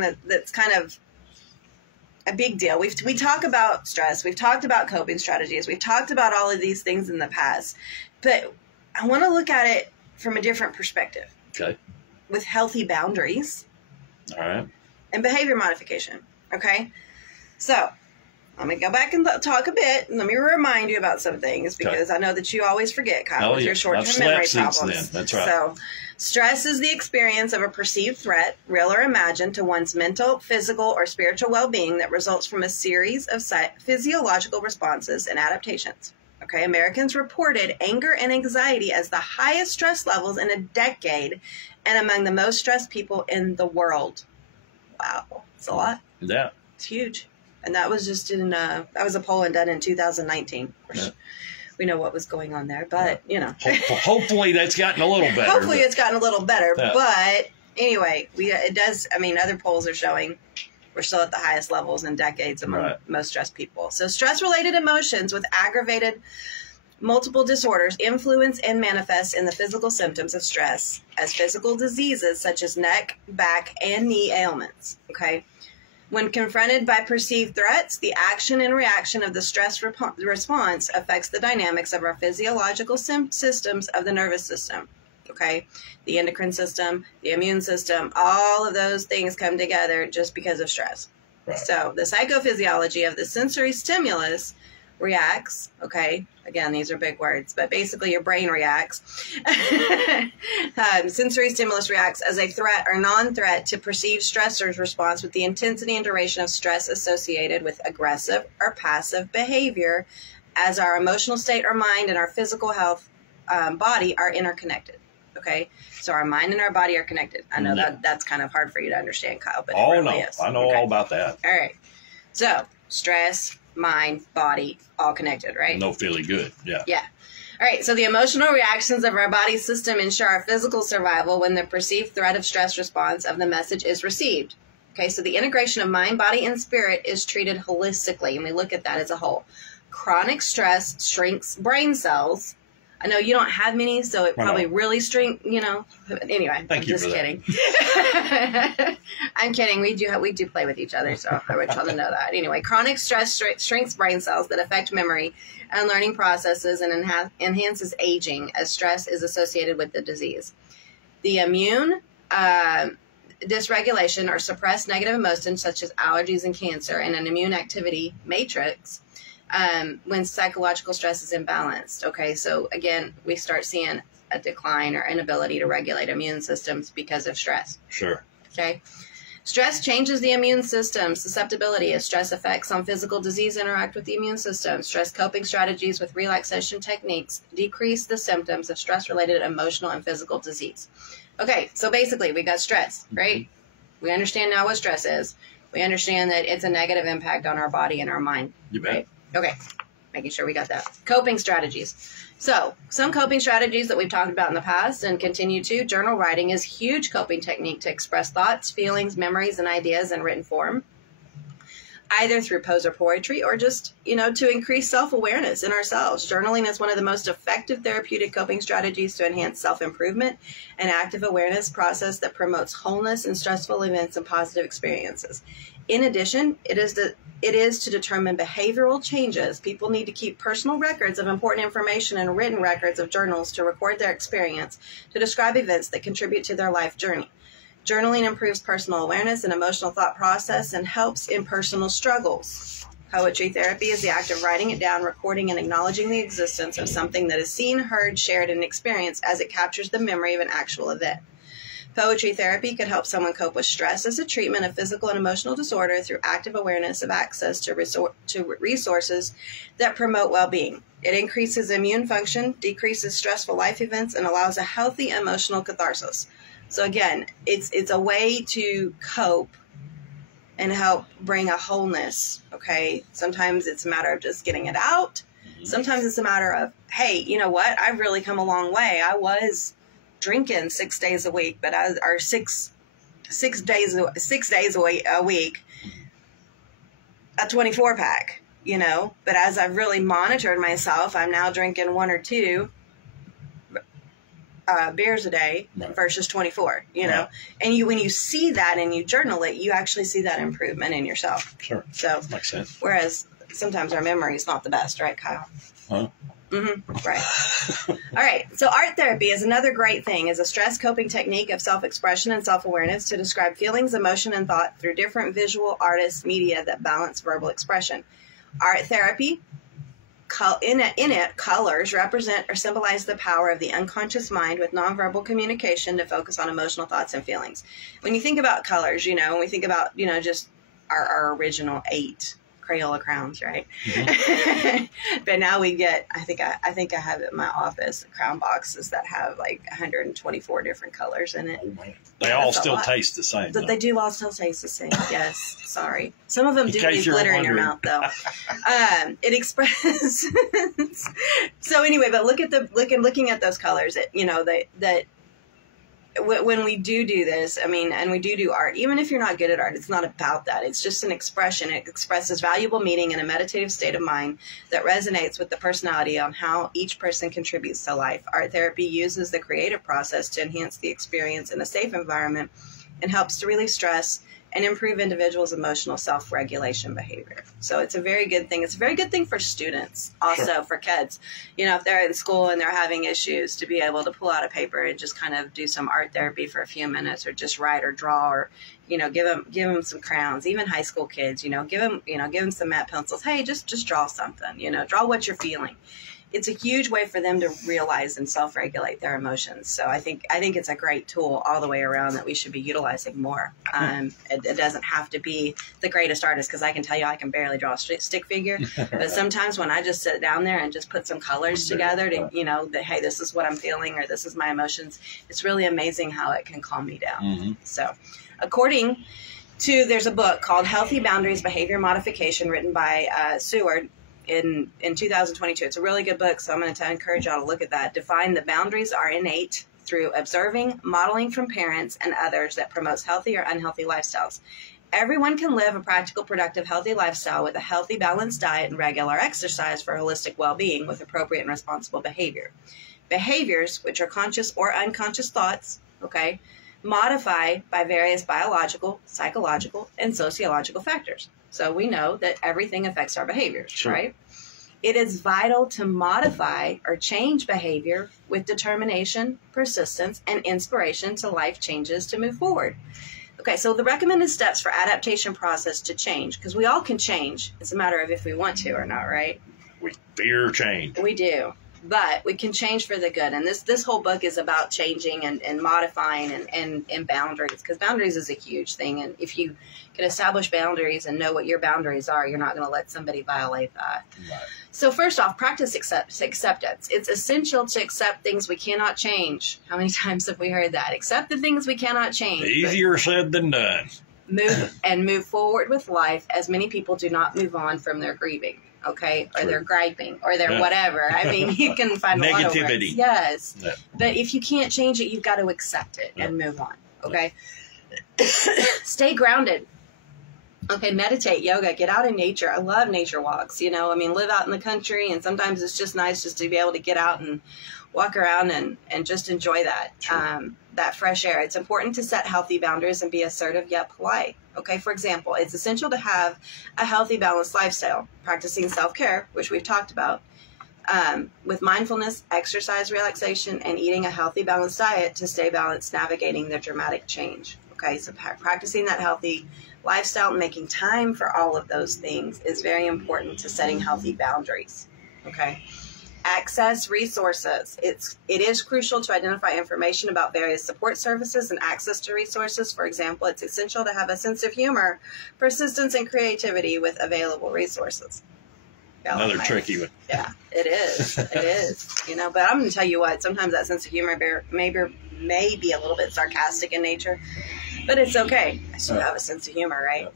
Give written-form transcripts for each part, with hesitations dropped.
that's kind of a big deal. We talk about stress. We've talked about coping strategies. We've talked about all of these things in the past. But I want to look at it from a different perspective. Okay. With healthy boundaries. All right. And behavior modification. Okay. So let me go back and talk a bit. Let me remind you about some things because I know that you always forget, Kyle, with your short-term memory problems. That's right. So stress is the experience of a perceived threat, real or imagined, to one's mental, physical, or spiritual well-being that results from a series of physiological responses and adaptations. Okay, Americans reported anger and anxiety as the highest stress levels in a decade and among the most stressed people in the world. Wow, that's a lot. Yeah. It's huge. And that was just in, that was a poll done in 2019. Of course, we know what was going on there, but, you know. Hopefully that's gotten a little better. Hopefully it's gotten a little better. Yeah. But anyway, it does, I mean, other polls are showing we're still at the highest levels in decades among most stressed people. So stress-related emotions with aggravated multiple disorders influence and manifest in the physical symptoms of stress as physical diseases such as neck, back, and knee ailments. Okay. When confronted by perceived threats, the action and reaction of the stress response affects the dynamics of our physiological systems of the nervous system. Okay, the endocrine system, the immune system, all of those things come together just because of stress. Right. So the psychophysiology of the sensory stimulus reacts, okay, again, these are big words, but basically your brain reacts. Sensory stimulus reacts as a threat or non-threat to perceived stressors response with the intensity and duration of stress associated with aggressive or passive behavior as our emotional state or mind and our physical health body are interconnected. Okay, so our mind and our body are connected. I know that's kind of hard for you to understand, Kyle, but it really is. I know all about that. All right, so stress, mind, body, all connected, right? No feeling good, yeah. Yeah. All right, so the emotional reactions of our body system ensure our physical survival when the perceived threat of stress response of the message is received. Okay, so the integration of mind, body, and spirit is treated holistically, and we look at that as a whole. Chronic stress shrinks brain cells. I know you don't have many, so it probably really you know. Anyway, I'm just kidding. I'm kidding. We do play with each other, so I want y'all to know that. Anyway, chronic stress shrinks brain cells that affect memory and learning processes and enhances aging as stress is associated with the disease. The immune dysregulation or suppressed negative emotions such as allergies and cancer and an immune activity matrix when psychological stress is imbalanced. Okay, so again, we start seeing a decline or inability to regulate immune systems because of stress. Sure. Okay. Stress changes the immune system susceptibility as stress effects on physical disease interact with the immune system. Stress coping strategies with relaxation techniques decrease the symptoms of stress-related emotional and physical disease. Okay, so basically we got stress, right? We understand now what stress is. We understand that it's a negative impact on our body and our mind. You bet. Right? Okay, making sure we got that. Coping strategies. So, some coping strategies that we've talked about in the past and continue to. Journal writing is a huge coping technique to express thoughts, feelings, memories, and ideas in written form, either through prose or poetry or just, you know, to increase self-awareness in ourselves. Journaling is one of the most effective therapeutic coping strategies to enhance self-improvement and active awareness process that promotes wholeness in stressful events and positive experiences. In addition, it is to determine behavioral changes. People need to keep personal records of important information and written records of journals to record their experience, to describe events that contribute to their life journey. Journaling improves personal awareness and emotional thought process and helps in personal struggles. Poetry therapy is the act of writing it down, recording, and acknowledging the existence of something that is seen, heard, shared, and experienced as it captures the memory of an actual event. Poetry therapy could help someone cope with stress as a treatment of physical and emotional disorder through active awareness of access to resources that promote well-being. It increases immune function, decreases stressful life events, and allows a healthy emotional catharsis. So again, it's a way to cope and help bring a wholeness, okay? Sometimes it's a matter of just getting it out. Sometimes it's a matter of, hey, you know what? I've really come a long way. I was drinking 6 days a week, but or six days a week, a 24 pack, you know, but as I've really monitored myself, I'm now drinking 1 or 2 beers a day Right. versus 24, you know, Right. and when you see that and you journal it, you actually see that improvement in yourself. Sure. So, Makes sense. whereas sometimes our memory is not the best, right, Kyle? Huh? Right. All right. So art therapy is another great thing, is a stress coping technique of self-expression and self-awareness to describe feelings, emotion, and thought through different visual artist media that balance verbal expression. Art therapy, in it, colors represent or symbolize the power of the unconscious mind with nonverbal communication to focus on emotional thoughts and feelings. When you think about colors, you know, when we think about, you know, just our original 8 Crayola crowns, right? Mm-hmm. But now we get, I think I have it in my office, crown boxes that have like 124 different colors in it. Oh, man. They all still taste the same. But they do all still taste the same. Yes, sorry. Some of them do leave glitter in your mouth, though. It expresses. So anyway, but looking at those colors, you know, that when we do this, I mean, and we do art, even if you're not good at art, it's not about that. It's just an expression. It expresses valuable meaning in a meditative state of mind that resonates with the personality on how each person contributes to life. Art therapy uses the creative process to enhance the experience in a safe environment and helps to relieve stress and improve individuals' emotional self-regulation behavior. So it's a very good thing. It's a very good thing for students, also sure. For kids. You know, if they're in school and they're having issues, to be able to pull out a paper and just kind of do some art therapy for a few minutes, or just write or draw, or, you know, give them some crayons. Even high school kids, you know, give them some matte pencils. Hey, just draw something. You know, draw what you're feeling. It's a huge way for them to realize and self-regulate their emotions. So I think it's a great tool all the way around that we should be utilizing more. It doesn't have to be the greatest artist, because I can tell you I can barely draw a stick figure. But sometimes when I just sit down there and just put some colors together to, you know, that, hey, this is what I'm feeling, or this is my emotions, it's really amazing how it can calm me down. Mm-hmm. So according to, there's a book called Healthy Boundaries, Behavior Modification, written by Seward, in 2022. It's a really good book, so I'm going to encourage y'all to look at that. Define the boundaries are innate through observing, modeling from parents and others that promotes healthy or unhealthy lifestyles. Everyone can live a practical, productive, healthy lifestyle with a healthy, balanced diet and regular exercise for holistic well-being with appropriate and responsible behavior. Behaviors, which are conscious or unconscious thoughts, okay, modified by various biological, psychological, and sociological factors. So we know that everything affects our behaviors, sure. Right? It is vital to modify or change behavior with determination, persistence, and inspiration to life changes to move forward. Okay, so the recommended steps for adaptation process to change, because we all can change. It's a matter of if we want to or not, right? We fear change. We do. But we can change for the good. And this whole book is about changing and modifying and boundaries, because boundaries is a huge thing. And if you can establish boundaries and know what your boundaries are, you're not going to let somebody violate that. Right. So first off, practice acceptance. It's essential to accept things we cannot change. How many times have we heard that? Accept the things we cannot change. Easier said than done. Move forward with life, as many people do not move on from their grieving. Okay, or they're griping, or they're whatever. I mean, you can find a lot of words. Yes, but if you can't change it, you've got to accept it and move on. Okay, stay grounded. Okay, meditate, yoga, get out in nature. I love nature walks. You know, I mean, live out in the country, and sometimes it's just nice just to be able to get out and walk around and just enjoy that. That fresh air. It's important to set healthy boundaries and be assertive yet polite. Okay, for example, it's essential to have a healthy, balanced lifestyle, practicing self-care, which we've talked about, with mindfulness, exercise, relaxation, and eating a healthy, balanced diet to stay balanced, navigating the dramatic change. Okay, so practicing that healthy lifestyle and making time for all of those things is very important to setting healthy boundaries. Okay. Access resources. It is crucial to identify information about various support services and access to resources. For example, it's essential to have a sense of humor, persistence, and creativity with available resources. Another tricky one. Yeah, it is. It is. You know, but I'm going to tell you what, sometimes that sense of humor may be a little bit sarcastic in nature, but it's okay. I still have a sense of humor, right?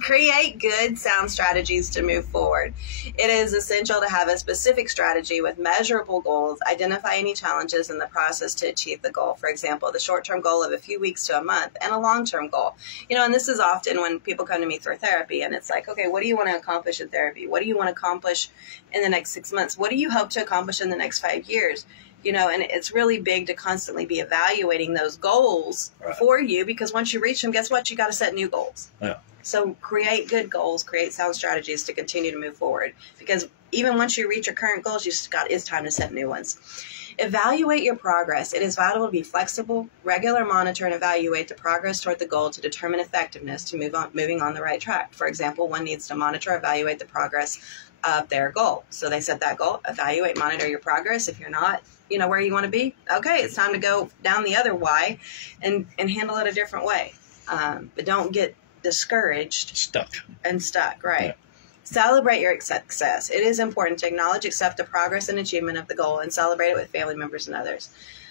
Create good, sound strategies to move forward. It is essential to have a specific strategy with measurable goals, identify any challenges in the process to achieve the goal. For example, the short-term goal of a few weeks to a month and a long-term goal. You know, and this is often when people come to me for therapy, and it's like, okay, what do you want to accomplish in therapy? What do you want to accomplish in the next 6 months? What do you hope to accomplish in the next 5 years? You know, and it's really big to constantly be evaluating those goals for you, because once you reach them, guess what? You got to set new goals. Yeah. So create good goals, create sound strategies to continue to move forward, because even once you reach your current goals, it's time to set new ones. Evaluate your progress. It is vital to be flexible, regular monitor and evaluate the progress toward the goal to determine effectiveness to moving on the right track. For example, one needs to monitor, evaluate the progress of their goal. So they set that goal, evaluate, monitor your progress. If you're not, you know, where you want to be, okay, it's time to go down the other Y and handle it a different way. But don't get discouraged. Stuck, right? Yeah. Celebrate your success. It is important to acknowledge, accept the progress and achievement of the goal, and celebrate it with family members and others.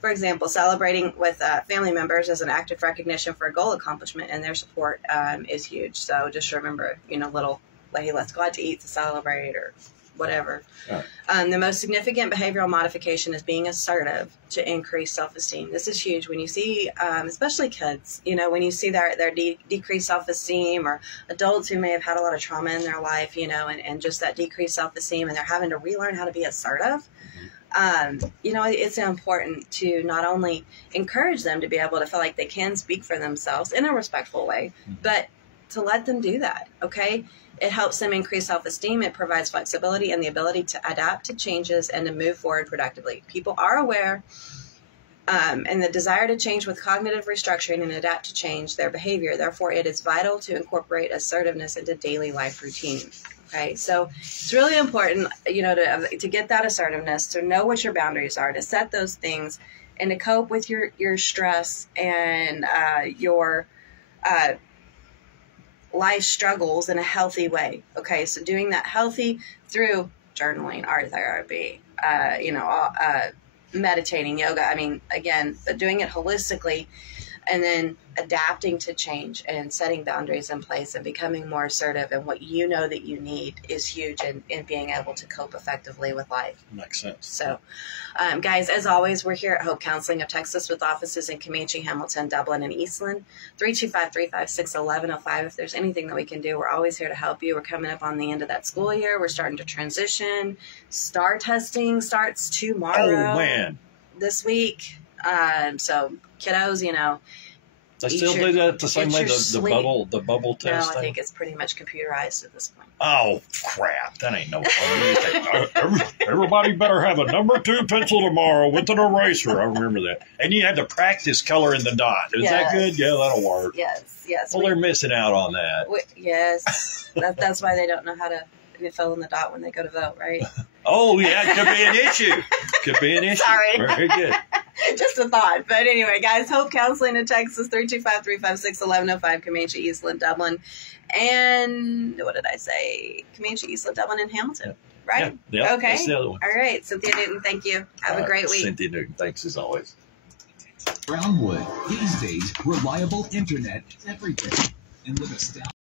For example, celebrating with family members as an act of recognition for a goal accomplishment and their support is huge. So just remember, you know, little, hey, let's go out to eat to celebrate or whatever. Right. The most significant behavioral modification is being assertive to increase self-esteem. This is huge. When you see, especially kids, you know, when you see their decreased self-esteem, or adults who may have had a lot of trauma in their life, you know, and just that decreased self-esteem, and they're having to relearn how to be assertive. You know, it's important to not only encourage them to be able to feel like they can speak for themselves in a respectful way, but to let them do that, okay? It helps them increase self-esteem. It provides flexibility and the ability to adapt to changes and to move forward productively. People are aware and the desire to change with cognitive restructuring and adapt to change their behavior. Therefore, it is vital to incorporate assertiveness into daily life routine. Okay, so it's really important, you know, to get that assertiveness, to know what your boundaries are, to set those things, and to cope with your stress and your life struggles in a healthy way. Okay, so doing that healthy through journaling, art therapy, you know, meditating, yoga. I mean, again, but doing it holistically, and then adapting to change and setting boundaries in place and becoming more assertive. And what you know that you need is huge in being able to cope effectively with life. Makes sense. So, guys, as always, we're here at Hope Counseling of Texas with offices in Comanche, Hamilton, Dublin, and Eastland. 325-356-1105. If there's anything that we can do, we're always here to help you. We're coming up on the end of that school year. We're starting to transition. STAR testing starts tomorrow. Oh, man. This week. So kiddos, you know, they still do that the same way, the bubble test. No, I think it's pretty much computerized at this point. Oh crap! That ain't no fun. Everybody better have a number 2 pencil tomorrow with an eraser. I remember that. And you had to practice coloring the dot. Is that good? Yeah, that'll work. Yes. Well, they're missing out on that. Yes, that's why they don't know how to fill in the dot when they go to vote, right? Oh yeah, it could be an issue. Could be an issue. Sorry. Very good. Just a thought. But anyway, guys, Hope Counseling in Texas, 325-356-1105, Comanche, Eastland, Dublin. And what did I say? Comanche, Eastland, Dublin, and Hamilton, right? Yeah. Okay. That's the other one. All right. Cynthia Newton, thank you. Have a great week. Cynthia Newton, thanks as always. Brownwood, these days, reliable internet is everything. And with a